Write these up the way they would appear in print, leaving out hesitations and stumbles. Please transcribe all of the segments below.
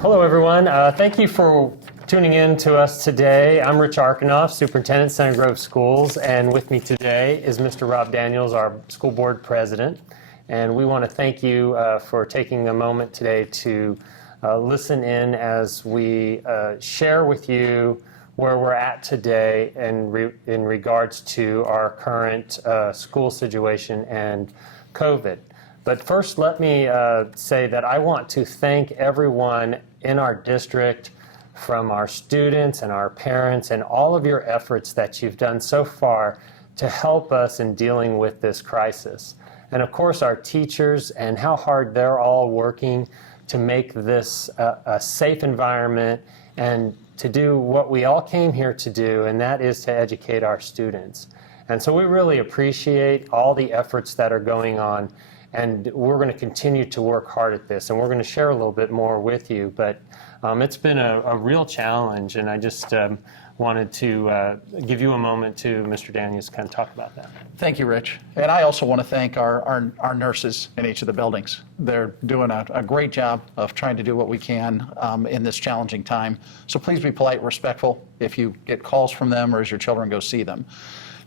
Hello, everyone. Thank you for tuning in to us today. I'm Rich Arkanoff, Superintendent, Center Grove Schools, and with me today is Mr. Rob Daniels, our school board president. And we want to thank you for taking a moment today to listen in as we share with you where we're at today in regards to our current school situation and COVID. But first, let me say that I want to thank everyone in our district, from our students and our parents, and all of your efforts that you've done so far to help us in dealing with this crisis. And of course, our teachers and how hard they're all working to make this a safe environment and to do what we all came here to do, and that is to educate our students. And so we really appreciate all the efforts that are going on. And we're going to continue to work hard at this, and we're going to share a little bit more with you. But it's been a real challenge, and I just wanted to give you a moment to Mr. Daniels to kind of talk about that. Thank you, Rich. And I also want to thank our nurses in each of the buildings. They're doing a great job of trying to do what we can in this challenging time. So please be polite, respectful if you get calls from them or as your children go see them.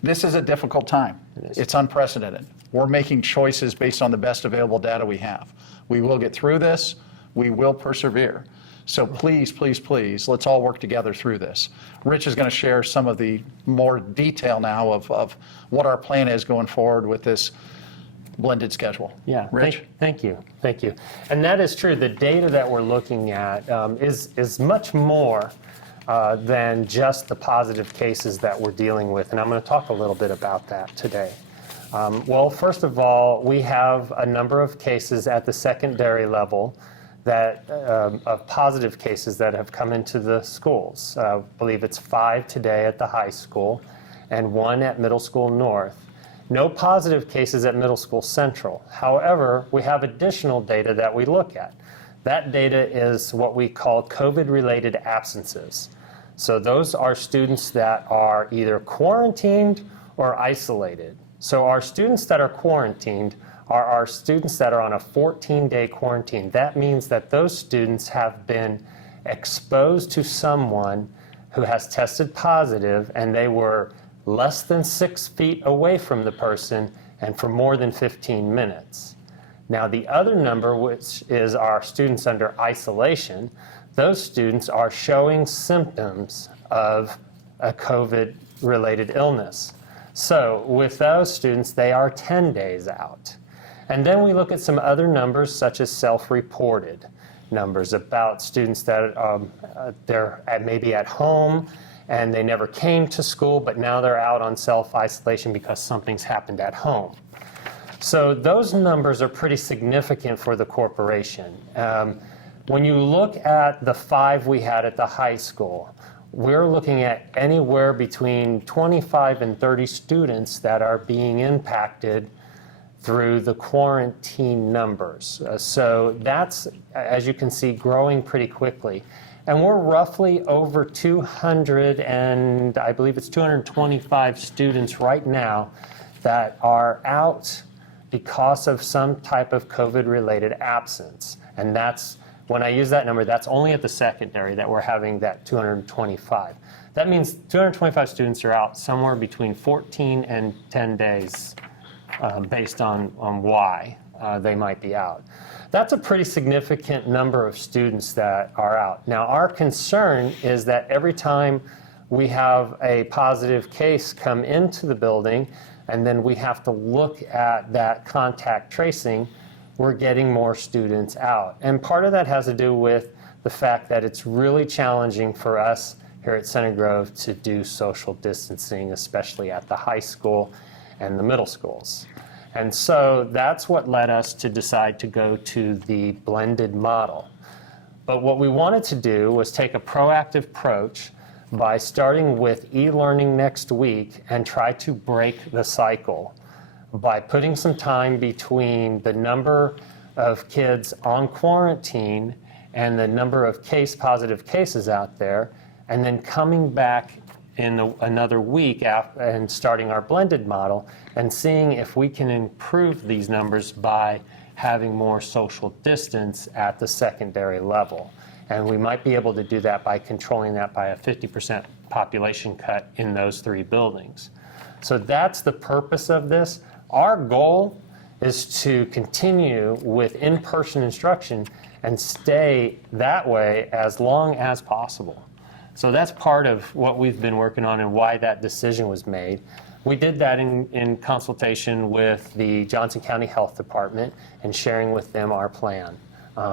This is a difficult time. It's unprecedented. We're making choices based on the best available data we have. We will get through this. We will persevere. So please, please, please, let's all work together through this. Rich is going to share some of the more detail now of what our plan is going forward with this blended schedule. Yeah, Rich? Thank you. And that is true. The data that we're looking at is much more than just the positive cases that we're dealing with. And I'm going to talk a little bit about that today. Well, first of all, we have a number of cases at the secondary level that of positive cases that have come into the schools. I believe it's 5 today at the high school and 1 at Middle School North. No positive cases at Middle School Central. However, we have additional data that we look at. That data is what we call COVID-related absences. So those are students that are either quarantined or isolated. So our students that are quarantined are our students that are on a 14-day quarantine. That means that those students have been exposed to someone who has tested positive, and they were less than 6 feet away from the person and for more than 15 minutes. Now, the other number, which is our students under isolation, those students are showing symptoms of a COVID-related illness. So with those students, they are 10 days out. And then we look at some other numbers, such as self-reported numbers about students that they're maybe at home and they never came to school, but now they're out on self-isolation because something's happened at home. So those numbers are pretty significant for the corporation. When you look at the 5 we had at the high school, we're looking at anywhere between 25 and 30 students that are being impacted through the quarantine numbers. So that's, as you can see, growing pretty quickly. And we're roughly over 200, and I believe it's 225 students right now that are out because of some type of COVID-related absence. And that's, when I use that number, that's only at the secondary that we're having that 225. That means 225 students are out somewhere between 14 and 10 days based on why they might be out. That's a pretty significant number of students that are out. Now, our concern is that every time we have a positive case come into the building, and then we have to look at that contact tracing, we're getting more students out. And part of that has to do with the fact that it's really challenging for us here at Center Grove to do social distancing, especially at the high school and the middle schools. And so that's what led us to decide to go to the blended model. But what we wanted to do was take a proactive approach by starting with e-learning next week and try to break the cycle by putting some time between the number of kids on quarantine and the number of positive cases out there, and then coming back in another week and starting our blended model and seeing if we can improve these numbers by having more social distance at the secondary level. And we might be able to do that by controlling that by a 50% population cut in those 3 buildings. So that's the purpose of this. Our goal is to continue with in-person instruction and stay that way as long as possible. So that's part of what we've been working on and why that decision was made. We did that in consultation with the Johnson County Health Department and sharing with them our plan,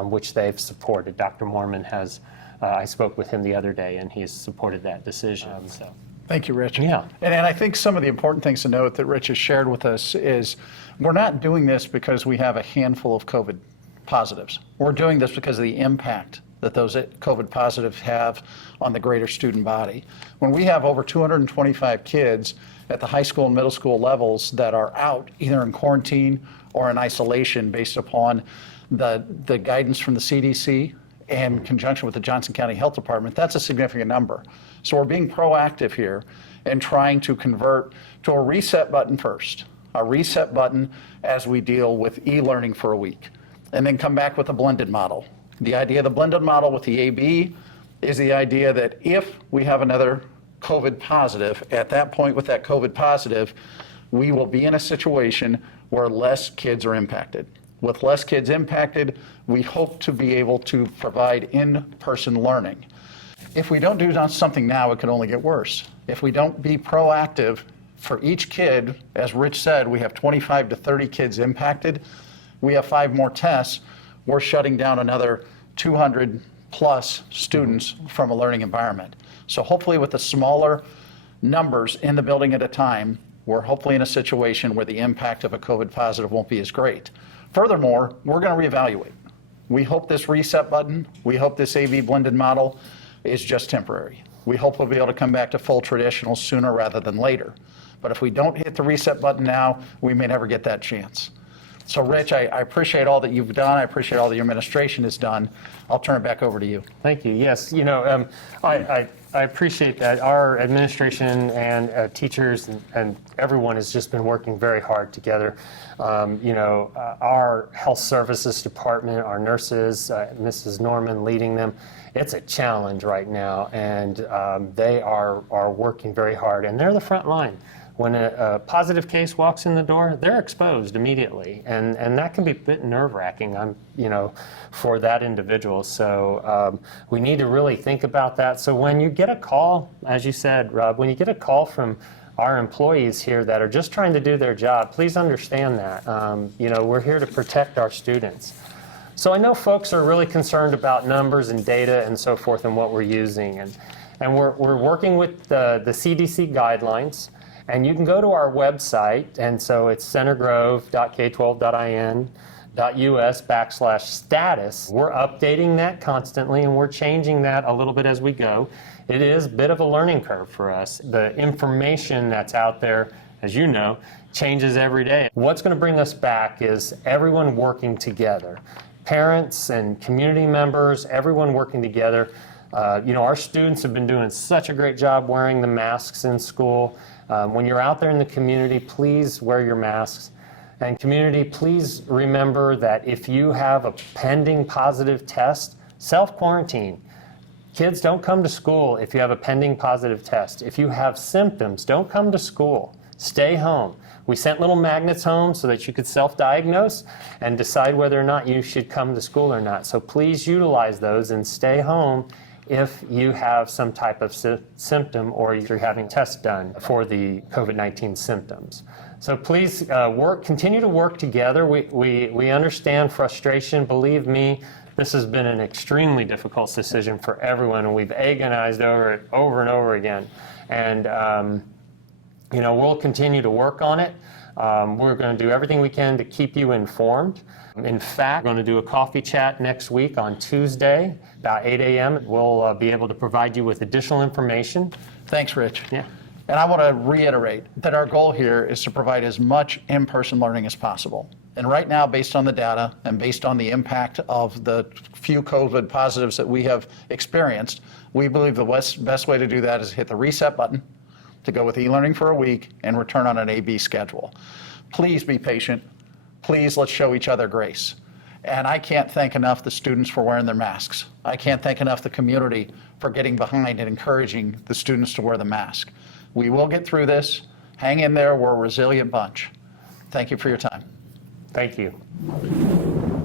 which they've supported. Dr. Mormon has, I spoke with him the other day, and he's supported that decision. So. Thank you, Rich. Yeah. And I think some of the important things to note that Rich has shared with us is we're not doing this because we have a handful of COVID positives. We're doing this because of the impact that those COVID positives have on the greater student body. When we have over 225 kids at the high school and middle school levels that are out either in quarantine or in isolation based upon the guidance from the CDC in conjunction with the Johnson County Health Department, that's a significant number. So we're being proactive here and trying to convert to a reset button first, a reset button as we deal with e-learning for a week, and then come back with a blended model. The idea of the blended model with the AB is the idea that if we have another COVID positive, at that point with that COVID positive, we will be in a situation where less kids are impacted. With less kids impacted, we hope to be able to provide in-person learning. If we don't do something now, it could only get worse. If we don't be proactive for each kid, as Rich said, we have 25 to 30 kids impacted. We have 5 more tests. We're shutting down another 200 plus students from a learning environment. So hopefully with the smaller numbers in the building at a time, we're hopefully in a situation where the impact of a COVID positive won't be as great. Furthermore, we're going to reevaluate. We hope this reset button, we hope this AV blended model is just temporary. We hope we'll be able to come back to full traditional sooner rather than later. But if we don't hit the reset button now, we may never get that chance. So Rich, I appreciate all that you've done. I appreciate all that your administration has done. I'll turn it back over to you. Thank you. Yes, I appreciate that. Our administration and teachers and everyone has just been working very hard together. Our health services department, our nurses, Mrs. Norman leading them, it's a challenge right now, and they are working very hard, and they're the front line. When a positive case walks in the door, they're exposed immediately, and that can be a bit nerve-wracking, for that individual. So we need to really think about that. So when you get a call, as you said, Rob, when you get a call from our employees here that are just trying to do their job, please understand that. We're here to protect our students. So I know folks are really concerned about numbers and data and so forth and what we're using, and we're working with the CDC guidelines. And you can go to our website, and so it's centergrove.k12.in.us/status. We're updating that constantly, and we're changing that a little bit as we go. It is a bit of a learning curve for us. The information that's out there, as you know, changes every day. What's going to bring us back is everyone working together. Parents and community members, everyone working together. Our students have been doing such a great job wearing the masks in school. When you're out there in the community, please wear your masks. And community, please remember that if you have a pending positive test, self-quarantine. Kids, don't come to school if you have a pending positive test. If you have symptoms, don't come to school. Stay home. We sent little magnets home so that you could self-diagnose and decide whether or not you should come to school or not. So please utilize those and stay home if you have some type of symptom or you're having tests done for the COVID-19 symptoms. So please continue to work together. We understand frustration. Believe me, this has been an extremely difficult decision for everyone, and we've agonized over it over and over again. And we'll continue to work on it. We're going to do everything we can to keep you informed. In fact, we're going to do a coffee chat next week on Tuesday, about 8 a.m. We'll be able to provide you with additional information. Thanks, Rich. Yeah. And I want to reiterate that our goal here is to provide as much in-person learning as possible. And right now, based on the data and based on the impact of the few COVID positives that we have experienced, we believe the best way to do that is hit the reset button, to go with e-learning for a week and return on an AB schedule. Please be patient. please let's show each other grace. And I can't thank enough the students for wearing their masks. I can't thank enough the community for getting behind and encouraging the students to wear the mask. We will get through this. Hang in there. We're a resilient bunch. Thank you for your time. Thank you.